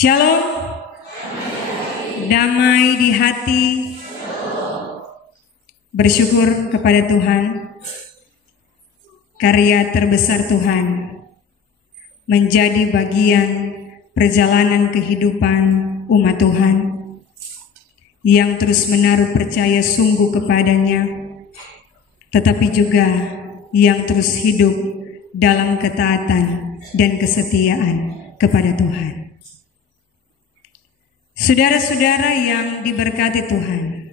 Shalom, damai di hati, bersyukur kepada Tuhan. Karya terbesar Tuhan menjadi bagian perjalanan kehidupan umat Tuhan yang terus menaruh percaya sungguh kepadanya, tetapi juga yang terus hidup dalam ketaatan dan kesetiaan kepada Tuhan. Saudara-saudara yang diberkati Tuhan,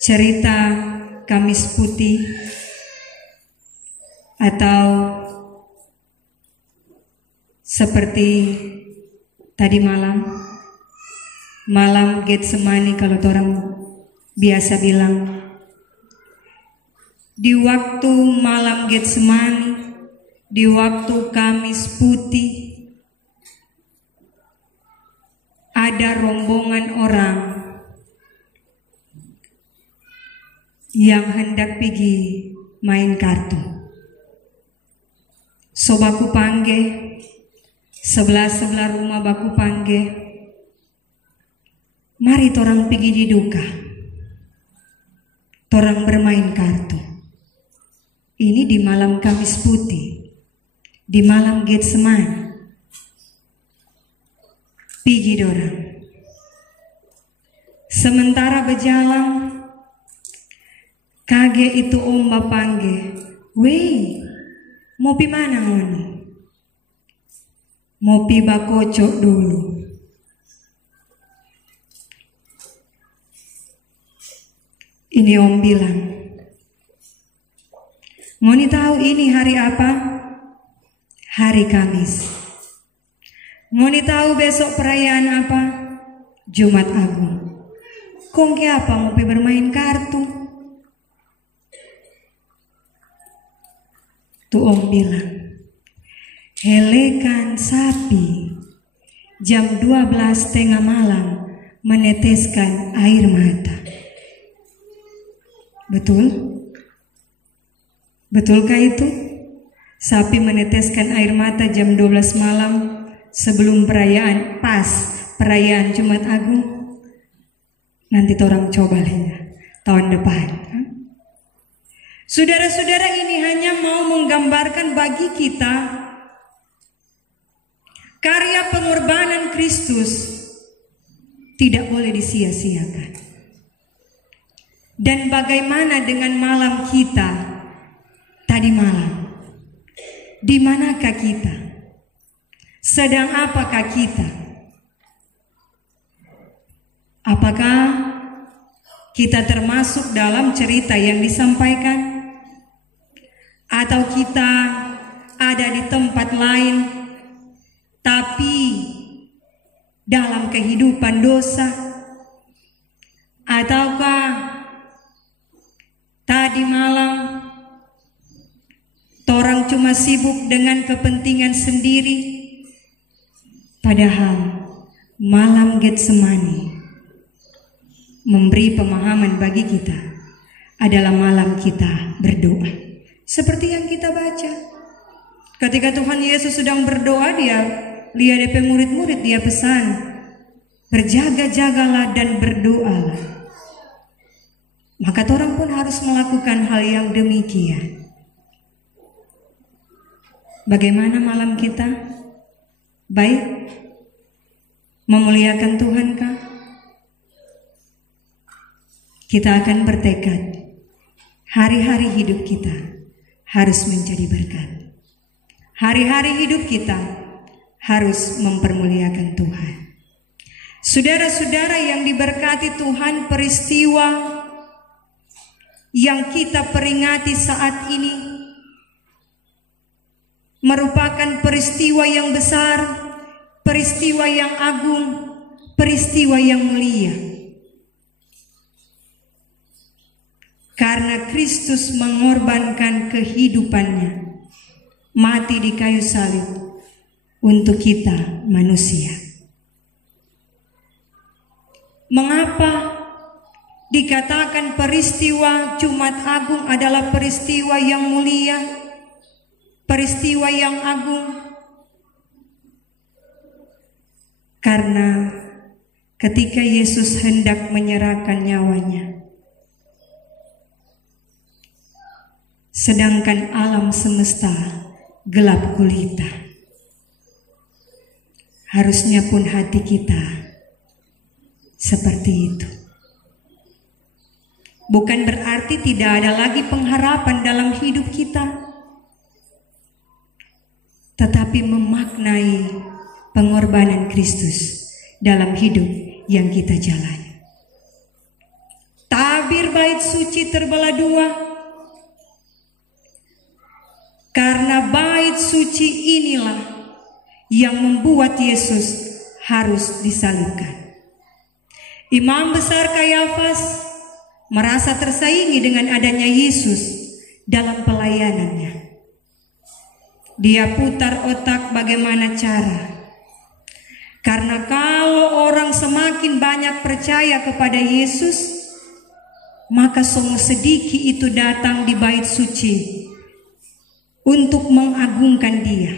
cerita Kamis Putih atau seperti tadi malam Getsemani kalau orang biasa bilang, di waktu malam Getsemani, di waktu Kamis Putih, ada rombongan orang yang hendak pergi main kartu. So baku pangge, sebelah rumah baku pangge, mari torang pergi di duka, torang bermain kartu. Ini di malam Kamis Putih, di malam Getsemani. Pergi dorang. Sementara berjalan, kage itu omba pangge, weh, mau pi mana ngoni? Mau pi bakocok dulu. Ini om bilang, ngoni tahu ini hari apa? Hari Kamis. Ngoni tahu besok perayaan apa? Jumat Agung. Kongke apa mau pi bermain kartu? Tuh om bilang, helekan sapi jam 12:30 malam meneteskan air mata. Betul? Betulkah itu? Sapi meneteskan air mata jam 12 malam sebelum perayaan, pas perayaan Jumat Agung. Nanti orang coba lihat tahun depan. Saudara-saudara, ini hanya mau menggambarkan bagi kita karya pengorbanan Kristus tidak boleh disia-siakan. Dan bagaimana dengan malam kita tadi malam? Di manakah kita? Sedang apakah kita? Apakah kita termasuk dalam cerita yang disampaikan? Atau kita ada di tempat lain, tapi dalam kehidupan dosa? Ataukah tadi malam orang cuma sibuk dengan kepentingan sendiri? Padahal malam Getsemani memberi pemahaman bagi kita adalah malam kita berdoa. Seperti yang kita baca. Ketika Tuhan Yesus sedang berdoa, dia lihat DP murid-murid, dia pesan, berjaga-jagalah dan berdoalah. Maka orang pun harus melakukan hal yang demikian. Bagaimana malam kita? Baik? Memuliakan Tuhankah? Kita akan bertekad hari-hari hidup kita harus menjadi berkat. Hari-hari hidup kita harus mempermuliakan Tuhan. Saudara-saudara yang diberkati Tuhan, peristiwa yang kita peringati saat ini merupakan peristiwa yang besar, peristiwa yang agung, peristiwa yang mulia. Karena Kristus mengorbankan kehidupannya, mati di kayu salib untuk kita manusia. Mengapa dikatakan peristiwa Jumat Agung adalah peristiwa yang mulia, peristiwa yang agung? Karena ketika Yesus hendak menyerahkan nyawanya, sedangkan alam semesta gelap gulita, harusnya pun hati kita seperti itu. Bukan berarti tidak ada lagi pengharapan dalam hidup kita, tetapi memaknai pengorbanan Kristus dalam hidup yang kita jalani. Tabir bait suci terbelah dua, karena bait suci inilah yang membuat Yesus harus disalibkan. Imam besar Kayafas merasa tersaingi dengan adanya Yesus dalam pelayanannya. Dia putar otak bagaimana cara. Karena kalau orang semakin banyak percaya kepada Yesus, maka semua sedikit itu datang di bait suci untuk mengagungkan Dia.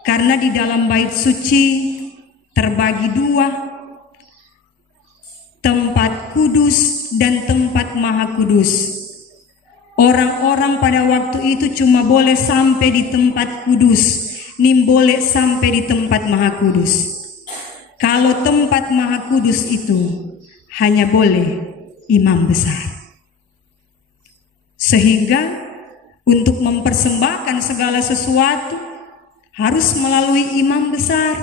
Karena di dalam bait suci terbagi dua, tempat kudus dan tempat maha kudus. Orang-orang pada waktu itu cuma boleh sampai di tempat kudus, boleh sampai di tempat maha kudus. Kalau tempat maha kudus itu hanya boleh imam besar. Sehingga untuk mempersembahkan segala sesuatu harus melalui imam besar,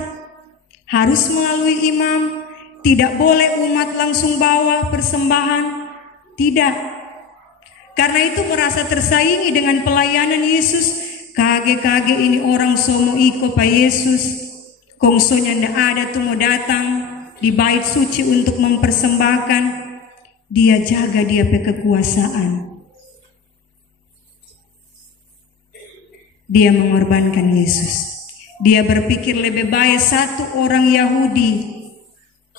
harus melalui imam. Tidak boleh umat langsung bawa persembahan, tidak. Karena itu merasa tersaingi dengan pelayanan Yesus. Kage-kage ini orang somo iko pa Yesus, kongsonya ndak ada tuh mau datang di bait suci untuk mempersembahkan. Dia jaga dia pe kekuasaan. Dia mengorbankan Yesus. Dia berpikir lebih baik satu orang Yahudi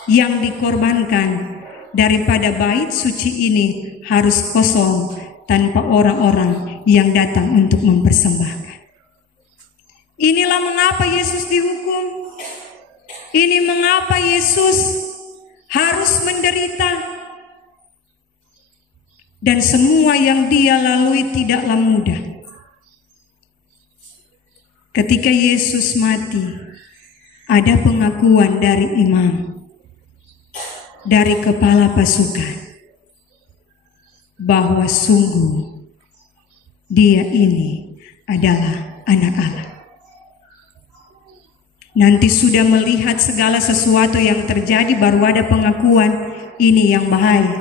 yang dikorbankan daripada bait suci ini harus kosong tanpa orang-orang yang datang untuk mempersembahkan. Inilah mengapa Yesus dihukum. Ini mengapa Yesus harus menderita. Dan semua yang Dia lalui tidaklah mudah. Ketika Yesus mati, ada pengakuan dari imam, dari kepala pasukan, bahwa sungguh Dia ini adalah anak Allah. Nanti sudah melihat segala sesuatu yang terjadi, baru ada pengakuan. Ini yang bahaya.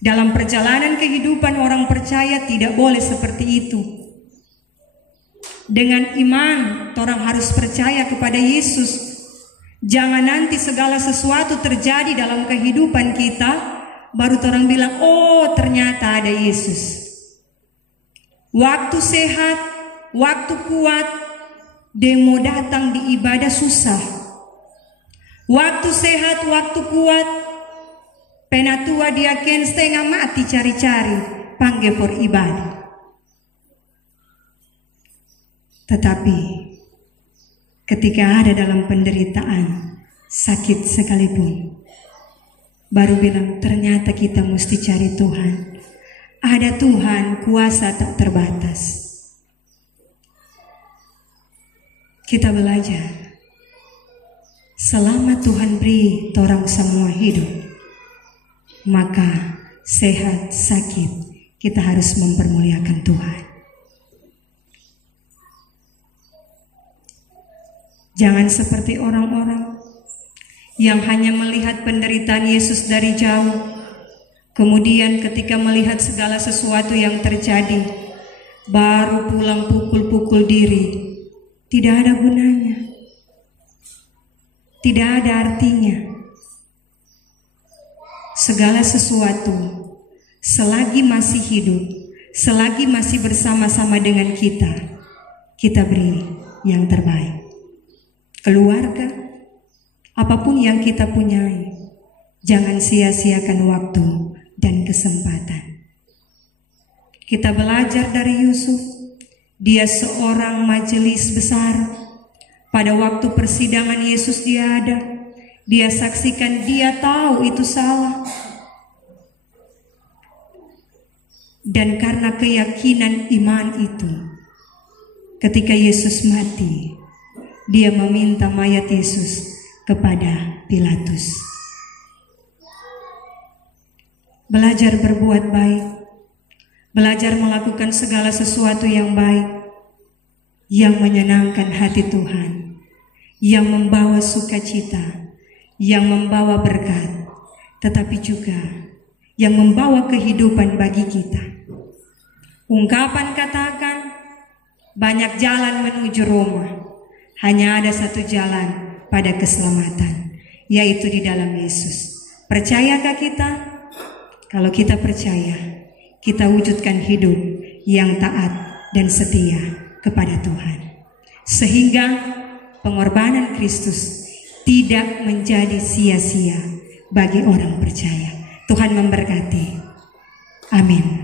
Dalam perjalanan kehidupan orang percaya tidak boleh seperti itu. Dengan iman, orang harus percaya kepada Yesus. Jangan nanti segala sesuatu terjadi dalam kehidupan kita, baru orang bilang, oh ternyata ada Yesus. Waktu sehat, waktu kuat, demo datang di ibadah susah. Waktu sehat, waktu kuat, penatua diaken setengah mati cari-cari, panggil for ibadah. Tetapi ketika ada dalam penderitaan, sakit sekalipun, baru bilang ternyata kita mesti cari Tuhan. Ada Tuhan, kuasa tak terbatas. Kita belajar, selama Tuhan beri orang semua hidup, maka sehat, sakit, kita harus mempermuliakan Tuhan. Jangan seperti orang-orang yang hanya melihat penderitaan Yesus dari jauh, kemudian ketika melihat segala sesuatu yang terjadi, baru pulang pukul-pukul diri. Tidak ada gunanya, tidak ada artinya. Segala sesuatu selagi masih hidup, selagi masih bersama-sama dengan kita, kita beri yang terbaik. Keluarga, apapun yang kita punyai, jangan sia-siakan waktu dan kesempatan. Kita belajar dari Yusuf. Dia seorang majelis besar, Pada waktu persidangan Yesus dia ada. Dia saksikan, dia tahu itu salah. Dan karena keyakinan iman itu, ketika Yesus mati, dia meminta mayat Yesus kepada Pilatus. Belajar berbuat baik, belajar melakukan segala sesuatu yang baik, yang menyenangkan hati Tuhan, yang membawa sukacita, yang membawa berkat, tetapi juga yang membawa kehidupan bagi kita. Ungkapan katakan, banyak jalan menuju Roma, hanya ada satu jalan pada keselamatan, yaitu di dalam Yesus. Percayakah kita? Kalau kita percaya, kita wujudkan hidup yang taat dan setia kepada Tuhan, sehingga pengorbanan Kristus tidak menjadi sia-sia bagi orang percaya. Tuhan memberkati. Amin.